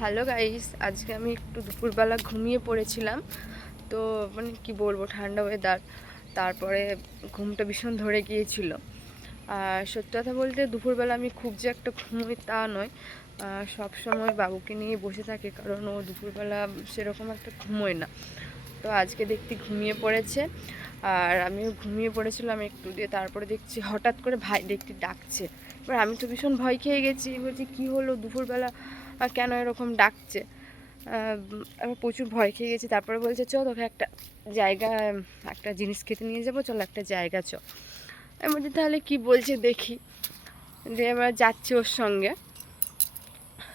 Hello guys, আজকে আমি একটু দুপুরবেলা ঘুমিয়ে পড়েছিলাম। তো মানে কি বলব, ঠান্ডা ওয়েদার তারপরে ঘুমটা ভীষণ ধরে গিয়েছিল। আর সত্যি কথা বলতে দুপুরবেলা আমি খুব যে একটা ঘুমোই তা নয়। সব সময় বাবুকে নিয়ে বসে থাকে, কারণ ও দুপুরবেলা সেরকম একটা ঘুমোয় না। তো আজকে দেখতে ঘুমিয়ে পড়েছে, আর আমিও ঘুমিয়ে পড়েছিলাম একটু দিয়ে, তারপরে দেখছি হঠাৎ করে ভাই দেখতে ডাকছে। এবার আমি তো ভীষণ ভয় খেয়ে গেছি, বলছি কী হলো দুপুরবেলা? আহ, কেন এরকম ডাকছে? আমি প্রচুর ভয় খেয়ে গেছি। তারপরে বলছে চ তোকে একটা জায়গা একটা জিনিস খেতে নিয়ে যাব চল একটা জায়গা চ। আমি বলছি তাহলে কি বলছে দেখি। দিয়ে এবার যাচ্ছি ওর সঙ্গে।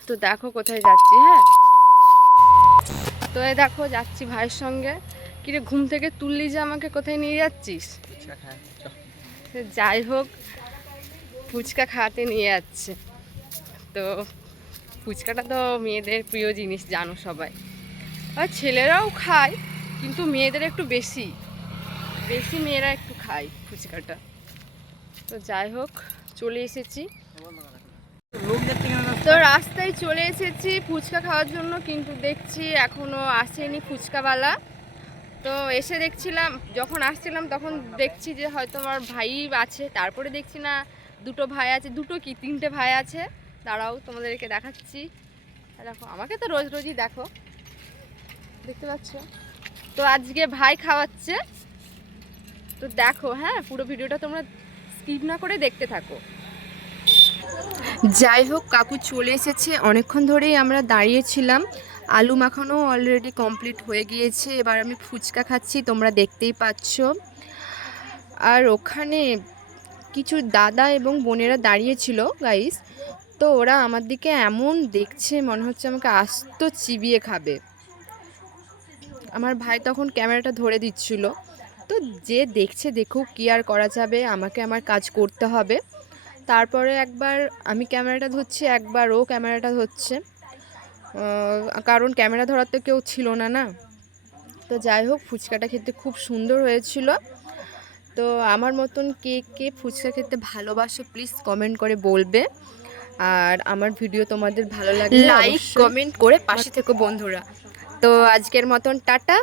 তো দেখো কোথায় যাচ্ছি হ্যাঁ? তো এই দেখো যাচ্ছি ভাইয়ের সঙ্গে। কিরে ঘুম থেকে তুললি যে আমাকে কোথায় নিয়ে যাচ্ছিস? যাই হোক ফুচকা খাওয়াতে নিয়ে যাচ্ছে। তো ফুচকাটা তো মেয়েদের প্রিয় জিনিস, জানো সবাই। আর ছেলেরাও খায়, কিন্তু মেয়েদের একটু বেশি। বেশি মেয়েরা একটু খায় ফুচকাটা। তো যাই হোক, চলে এসেছি। তো রাস্তায় চলে এসেছি ফুচকা খাওয়ার জন্য, কিন্তু দেখছি এখনও আসেনি ফুচকাওয়ালা। তো এসে দেখছিলাম, যখন আসছিলাম তখন দেখছি যে হয়তো আমার ভাই আছে, তারপরে দেখছি না, দুটো ভাই আছে, দুটো কি, তিনটে ভাই আছে। দাঁড়াও, তোমাদেরকে দেখাচ্ছি। দেখো, আমাকে তো রোজ রোজই দেখো। দেখতে পাচ্ছ? তো আজকে ভাই খাওয়াচ্ছে। তো দেখো হ্যাঁ পুরো ভিডিওটা তোমরা স্কিপ না করে দেখতে থাকো। যাই হোক, কাকু চলে এসেছে। অনেকক্ষণ ধরেই আমরা দাঁড়িয়েছিলাম। আলু মাখানো অলরেডি কমপ্লিট হয়ে গিয়েছে। এবার আমি ফুচকা খাচ্ছি, তোমরা দেখতেই পাচ্ছ। আর ওখানে কিছু দাদা এবং বোনেরা দাঁড়িয়েছিল গাইস তো ওরা আমার দিকে এমন দেখছে, মনে হচ্ছে আমাকে আস্ত চিবিয়ে খাবে। আমার ভাই তখন ক্যামেরাটা ধরে দিচ্ছিল। তো যে দেখছে, দেখুক কি আর করা যাবে, আমাকে আমার কাজ করতে হবে। তারপরে একবার আমি ক্যামেরাটা ধরছি, একবার ও ক্যামেরাটা ধরছে। কারণ ক্যামেরা ধরার তো কেউ ছিল না না? তো যাই হোক, ফুচকাটা খেতে খুব সুন্দর হয়েছিল। তো আমার মতন কে কে ফুচকা খেতে ভালোবাসো প্লিজ কমেন্ট করে বলবে। আর আমার ভিডিও তোমাদের ভালো লাগে লাইক কমেন্ট করে পাশে থেকো বন্ধুরা। তো আজকের মতন টাটা।